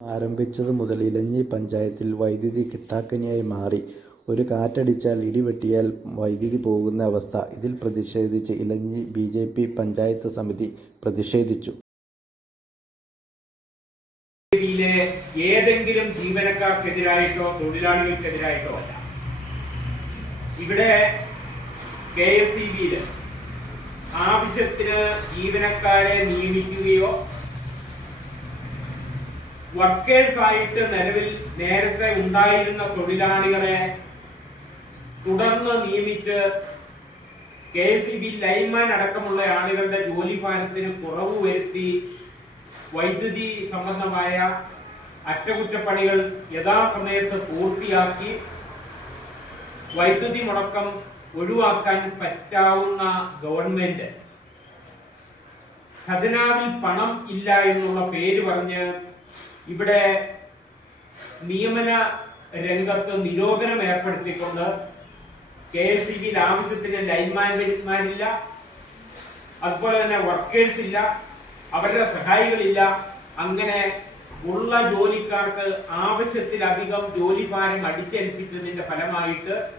ആരംഭിച്ചതു മുതൽ ഇലഞ്ഞി പഞ്ചായത്തിൽ വൈദ്യുതി കിട്ടാക്കനിയായി മാറി. ഒരു കാറ്റടിച്ചാൽ ഇടിവെട്ടിയാൽ വൈദ്യുതി പോകുന്ന അവസ്ഥ. ഇതിൽ പ്രതിഷേധിച്ച് Elanji B. J. P. Panchayat സമിതി പ്രതിഷേധിച്ചു. ഏതെങ്കിലും ജീവനക്കാർക്കെതിരായിട്ടോ തൊഴിലാളികൾക്കെതിരായിട്ടോ അല്ല ഇവിടെ കെ എസ് ഇ ബിയിൽ ആവശ്യത്തിന് ജീവനക്കാരെ നിയമിക്കുകയോ വർക്കേഴ്സ് ആയിട്ട് നിലവിൽ നേരത്തെ ഉണ്ടായിരുന്ന തൊഴിലാളികളെ തുടർന്ന് നിയമിച്ച് കെ സി ബി ലൈൻമാൻ അടക്കമുള്ള ആളുകളുടെ ജോലി ഭാരത്തിന് കുറവ് വരുത്തി വൈദ്യുതി സംബന്ധമായ അറ്റകുറ്റപ്പണികൾ യഥാസമയത്ത് പൂർത്തിയാക്കി വൈദ്യുതി മുടക്കം ഒഴിവാക്കാൻ പറ്റാവുന്ന ഗവൺമെന്റ്. ഖജനാവിൽ പണം ഇല്ല എന്നുള്ള പേര് പറഞ്ഞ് ഇവിടെ നിയമന രംഗത്ത് നിരോധനം ഏർപ്പെടുത്തിക്കൊണ്ട് കെ എസ് ഇ ബിയിൽ ആവശ്യത്തിന് ലൈൻമാൻമാരില്ല അതുപോലെ തന്നെ വർക്കേഴ്സ് ഇല്ല. അവരുടെ സഹായികളില്ല. അങ്ങനെ ഉള്ള ജോലിക്കാർക്ക് ആവശ്യത്തിലധികം ജോലിഭാരം അടിച്ചേൽപ്പിച്ചതിന്റെ ഫലമായിട്ട്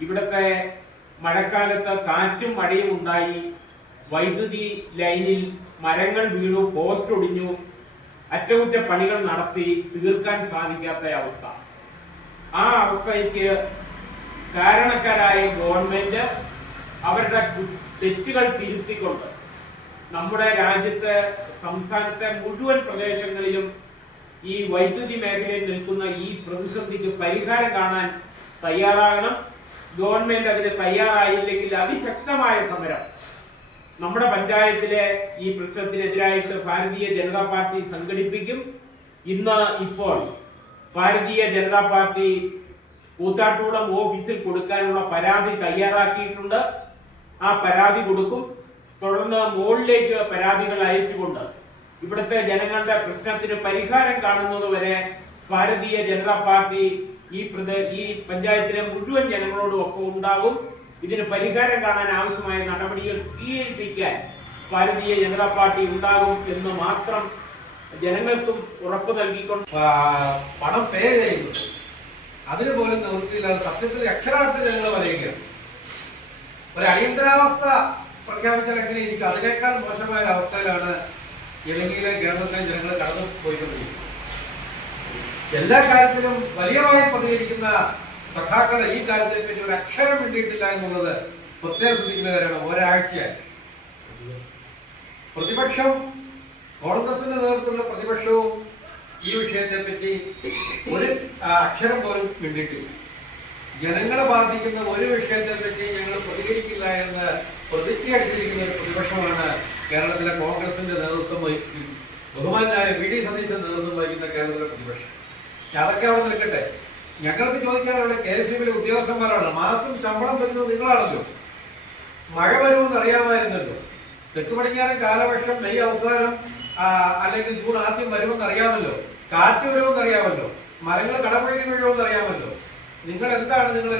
ഇവിടുത്തെ മഴക്കാലത്ത് കാറ്റും മഴയും ഉണ്ടായി. വൈദ്യുതി ലൈനിൽ മരങ്ങൾ വീണു പോസ്റ്റ് ഒടിഞ്ഞു. അറ്റകുറ്റപ്പണികൾ നടത്തി തീർക്കാൻ സാധിക്കാത്ത അവസ്ഥ. ആ അവസ്ഥയ്ക്ക് കാരണക്കാരായ ഗവൺമെന്റ് അവരുടെ തെറ്റുകൾ തിരുത്തിക്കൊണ്ട് നമ്മുടെ രാജ്യത്തെ സംസ്ഥാനത്തെ മുഴുവൻ പ്രദേശങ്ങളിലും ഈ വൈദ്യുതി മേഖലയിൽ നിൽക്കുന്ന ഈ പ്രതിസന്ധിക്ക് പരിഹാരം കാണാൻ തയ്യാറാകണം. ഗവൺമെന്റ് അതിന് തയ്യാറായില്ലെങ്കിൽ അതിശക്തമായ സമരം നമ്മുടെ പഞ്ചായത്തിലെ ഈ പ്രശ്നത്തിനെതിരായിട്ട് ഭാരതീയ ജനതാ പാർട്ടി സംഘടിപ്പിക്കും. ഇന്ന് ഇപ്പോൾ ഭാരതീയ ജനതാ പാർട്ടി കൂത്താട്ടുകുളം ഓഫീസിൽ കൊടുക്കാനുള്ള പരാതി തയ്യാറാക്കിയിട്ടുണ്ട്. ആ പരാതി കൊടുക്കും. തുടർന്ന് മുകളിലേക്ക് പരാതികൾ അയച്ചുകൊണ്ട് ഇവിടുത്തെ ജനങ്ങളുടെ പ്രശ്നത്തിന് പരിഹാരം കാണുന്നത് വരെ ഭാരതീയ ജനതാ പാർട്ടി ഈ പ്രദേ ഈ പഞ്ചായത്തിലെ മുഴുവൻ ജനങ്ങളോടും ഒപ്പം ഉണ്ടാകും. ഇതിന് പരിഹാരം കാണാൻ ആവശ്യമായ നടപടികൾ സ്വീകരിപ്പിക്കാൻ ഭാരതീയ ജനതാ പാർട്ടി ഉണ്ടാകും എന്ന് മാത്രം ജനങ്ങൾക്കും ഉറപ്പ് നൽകിക്കൊണ്ട് പണം പേ ചെയ്യുന്നു അതിന് പോലും നിവൃത്തിയില്ലാതെ സത്യത്തിൽ അക്ഷരാർത്ഥത്തിൽ ഞങ്ങൾ പറയുകയാണ് ഒരു അടിയന്തരാവസ്ഥ പ്രഖ്യാപിച്ചാൽ എങ്ങനെ ഇരിക്കും അതിനേക്കാൾ മോശമായ ഒരു അവസ്ഥയിലാണ് ഇലങ്കിയിലെ കേരളത്തിലെ ജനങ്ങൾ കടന്നു പോയിക്കൊണ്ടിരിക്കുന്നത് എല്ലാ കാര്യത്തിലും വലിയമായി പ്രതികരിക്കുന്ന സഖാക്കളെ ഈ കാര്യത്തെ പറ്റി ഒരു അക്ഷരം വേണ്ടിയിട്ടില്ല എന്നുള്ളത് പ്രത്യേകം ശ്രദ്ധിക്കുന്ന കാര്യമാണ് ഒരാഴ്ചയായി. പ്രതിപക്ഷം കോൺഗ്രസിന്റെ നേതൃത്വത്തിലുള്ള പ്രതിപക്ഷവും ഈ വിഷയത്തെ പറ്റി ഒരു അക്ഷരം പോലും വേണ്ടിയിട്ടില്ല ജനങ്ങളെ ബാധിക്കുന്ന ഒരു വിഷയത്തെ പറ്റി ഞങ്ങൾ പ്രതികരിക്കില്ല എന്ന് പ്രതിജ്ഞ എടുത്തിരിക്കുന്ന ഒരു പ്രതിപക്ഷമാണ് കേരളത്തിലെ കോൺഗ്രസിന്റെ നേതൃത്വം വഹിക്കുന്നത്. ബഹുമാനായ വി. ഡി. സതീശൻ നേതൃത്വം വഹിക്കുന്ന കേരളത്തിലെ പ്രതിപക്ഷം. അതൊക്കെ അവിടെ നിൽക്കട്ടെ. ഞങ്ങൾക്ക് ചോദിക്കാനുള്ള കെ എസ് യുവിലെ ഉദ്യോഗസ്ഥന്മാരാണ്. മാസം ശമ്പളം വരുന്നത് നിങ്ങളാണല്ലോ. മഴ വരുമെന്ന് അറിയാമായിരുന്നല്ലോ. തെക്ക് പടിഞ്ഞാറൻ കാലവർഷം മെയ് അവസാനം അല്ലെങ്കിൽ ജൂൺ ആദ്യം വരുമെന്ന് അറിയാമല്ലോ. കാറ്റ് വരുമെന്ന് അറിയാമല്ലോ. മരങ്ങൾ കടപുഴകി വീഴുമെന്ന് അറിയാമല്ലോ. നിങ്ങൾ എന്താണ് നിങ്ങൾ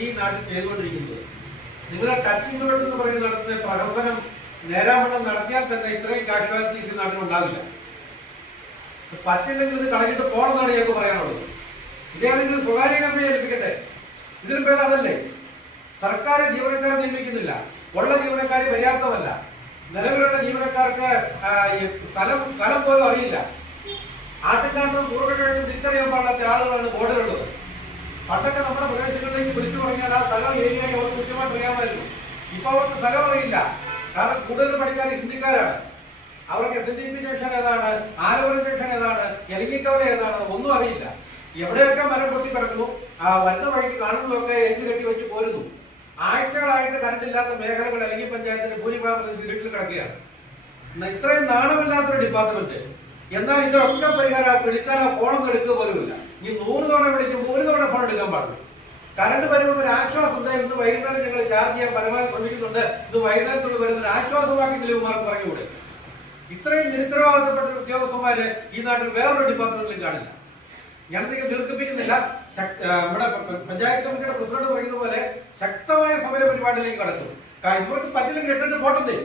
ഈ നാട്ടിൽ ചെയ്തുകൊണ്ടിരിക്കുന്നത്? നിങ്ങളെ ടച്ചിങ് എന്ന് പറഞ്ഞ് നടത്തുന്ന പ്രഹസനം നേരാമണ്ണം നടത്തിയാൽ തന്നെ ഇത്രയും കാഷ്വാലിറ്റീസ് നാട്ടിൽ ഉണ്ടാവില്ല. പറ്റില്ലെങ്കിൽ ഇത് കളഞ്ഞിട്ട് പോകണമെന്നാണ് ഞങ്ങൾക്ക് പറയാനുള്ളത്. ഇതേതെങ്കിലും സ്വകാര്യ കമ്പനി ഏൽപ്പിക്കട്ടെ. ഇതിന് പേര് അതല്ലേ? സർക്കാർ ജീവനക്കാരെ നിയമിക്കുന്നില്ല. ഉള്ള ജീവനക്കാർ പര്യാപ്തമല്ല. നിലവിലുള്ള ജീവനക്കാർക്ക് സ്ഥലം സ്ഥലം പോലും അറിയില്ല. ആട്ടിക്കാട്ടും കൂടുതലും തിരിച്ചറിയാൻ പാടാത്ത ആളുകളാണ് ബോർഡിലുള്ളത് പണ്ടൊക്കെ നമ്മുടെ പ്രദേശങ്ങളിലേക്ക് വിളിച്ചു പറഞ്ഞാൽ ആ സ്ഥലം ഏരിയ അവർക്ക് കൃത്യമായിട്ട് അറിയാമായിരുന്നു. ഇപ്പൊ അവർക്ക് സ്ഥലം അറിയില്ല. കാരണം കൂടുതൽ പഠിക്കാൻ ഹിന്ദിക്കാരാണ്. അവർക്ക് S N D P junction ഏതാണ്? ആരോഗ്യ ജംഗ്ഷൻ ഏതാണ്? എലങ്ങിക്കവല ഏതാണ്? ഒന്നും അറിയില്ല. എവിടെയൊക്കെ മരം പൊട്ടി കിടക്കുന്നു ആ വരുന്ന വഴിക്ക് കാണുന്നതൊക്കെ എച്ച് കെട്ടി വെച്ച് പോരുന്നു. ആഴ്ചകളായിട്ട് കറണ്ടില്ലാത്ത മേഖലകൾ അല്ലെങ്കിൽ പഞ്ചായത്തിന്റെ ഭൂരിഭാഗം ഇരുട്ടിൽ കിടക്കുകയാണ്. ഇത്രയും നാണമില്ലാത്തൊരു ഡിപ്പാർട്ട്മെന്റ് എന്നാൽ ഇതിനൊക്കെ പരിഹാരം വിളിച്ചാൽ ആ ഫോണൊന്നും എടുക്കുക പോലും ഇല്ല ഈ നൂറ് തവണ വിളിക്കുമ്പോൾ ഒരു തവണ ഫോൺ എടുക്കാൻ പാടില്ല. കറണ്ട് വരുമ്പോൾ ഒരു ആശ്വാസം ഇന്ന് വൈകുന്നേരം ഞങ്ങൾ ചാർജ് ചെയ്യാൻ പരമാവധി ശ്രമിക്കുന്നുണ്ട്. ഇത് വൈകുന്നേരത്തോട് വരുന്ന ഒരു ആശ്വാസമാക്കി ദിലീപുമാർക്ക് പറഞ്ഞുകൂടെ? ഇത്രയും നിരുത്തരവാദിത്തപ്പെട്ട ഉദ്യോഗസ്ഥന്മാര് ഈ നാട്ടിൽ വേറൊരു ഡിപ്പാർട്ട്മെന്റിലും കാണില്ല. ഞാൻ നിങ്ങൾ ദീർഘിപ്പിക്കുന്നില്ല നമ്മുടെ പഞ്ചായത്ത് കമ്മിറ്റിയുടെ പ്രസിഡന്റ് പറയുന്ന പോലെ ശക്തമായ സമര പരിപാടിയിലേക്ക് കടക്കും ഇവർക്ക് പറ്റില്ലെങ്കിൽ ഇട്ടിട്ട് പോട്ടത്തെ.